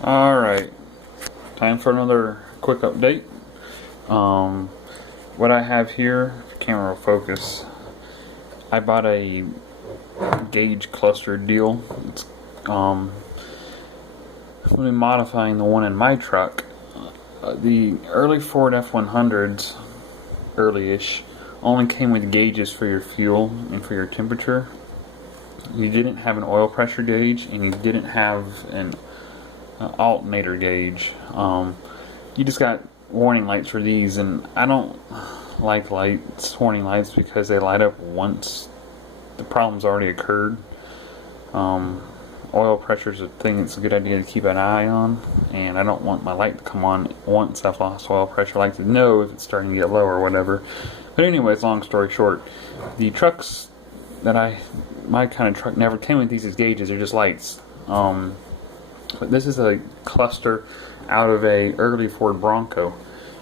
Alright, time for another quick update. What I have here, camera will focus, I bought a gauge cluster deal. It's, I'm going to be modifying the one in my truck. The early Ford F100s, early-ish, only came with gauges for your fuel and for your temperature. You didn't have an oil pressure gauge, and you didn't have an alternator gauge. You just got warning lights for these, and I don't like warning lights because they light up once the problem's already occurred. Oil pressure is a thing that's a good idea to keep an eye on, and I don't want my light to come on once I've lost oil pressure. I like to know if it's starting to get low or whatever. But anyways, long story short, the trucks that my kind of truck never came with these as gauges. They're just lights. But this is a cluster out of a early Ford Bronco,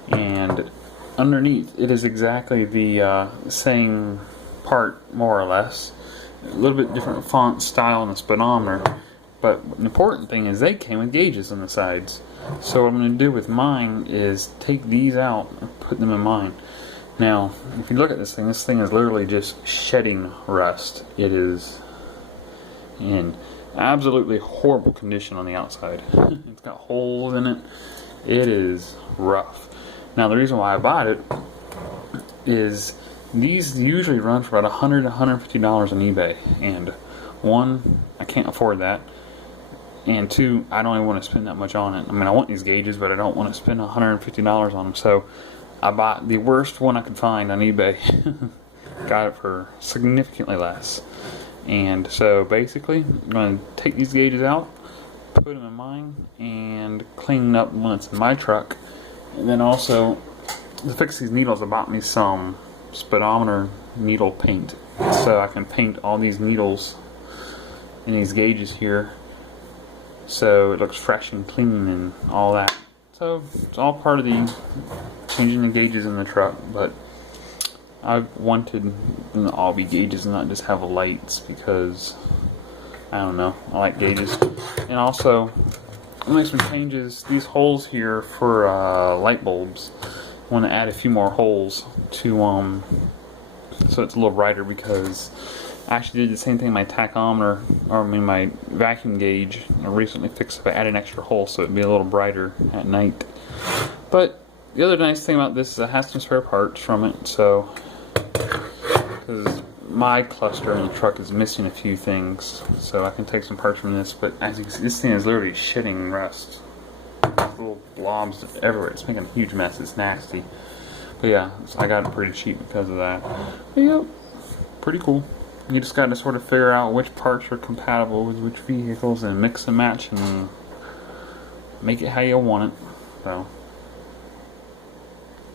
and underneath it is exactly the same part, more or less. A little bit different font style and a speedometer, but the important thing is they came with gauges on the sides. So what I'm going to do with mine is take these out and put them in mine. Now, if you look at this thing is literally just shedding rust. It is in absolutely horrible condition on the outside. It's got holes in it. It is rough. Now, the reason why I bought it is these usually run for about $100 to $150 on eBay, and one, I can't afford that, and two, I don't even want to spend that much on it. I mean, I want these gauges, but I don't want to spend $150 on them, so I bought the worst one I could find on eBay. Got it for significantly less. And so basically, I'm going to take these gauges out, put them in mine, and clean up when it's in my truck. And then also, to fix these needles, I bought me some speedometer needle paint, so I can paint all these needles in these gauges here so it looks fresh and clean and all that. So it's all part of the changing the gauges in the truck, but I wanted them to all be gauges and not just have lights because I don't know, I like gauges. And also I'll make some changes. These holes here for light bulbs, I want to add a few more holes to so it's a little brighter, because I actually did the same thing in my tachometer, or I mean my vacuum gauge. I recently fixed it. I added an extra hole so it'd be a little brighter at night. But the other nice thing about this is it has some spare parts from it, so because my cluster in the truck is missing a few things, so I can take some parts from this. But as you can see, this thing is literally shitting rust. Little blobs everywhere. It's making a huge mess. It's nasty. But yeah, so I got it pretty cheap because of that. But yeah, pretty cool. You just got to sort of figure out which parts are compatible with which vehicles and mix and match and make it how you want it. So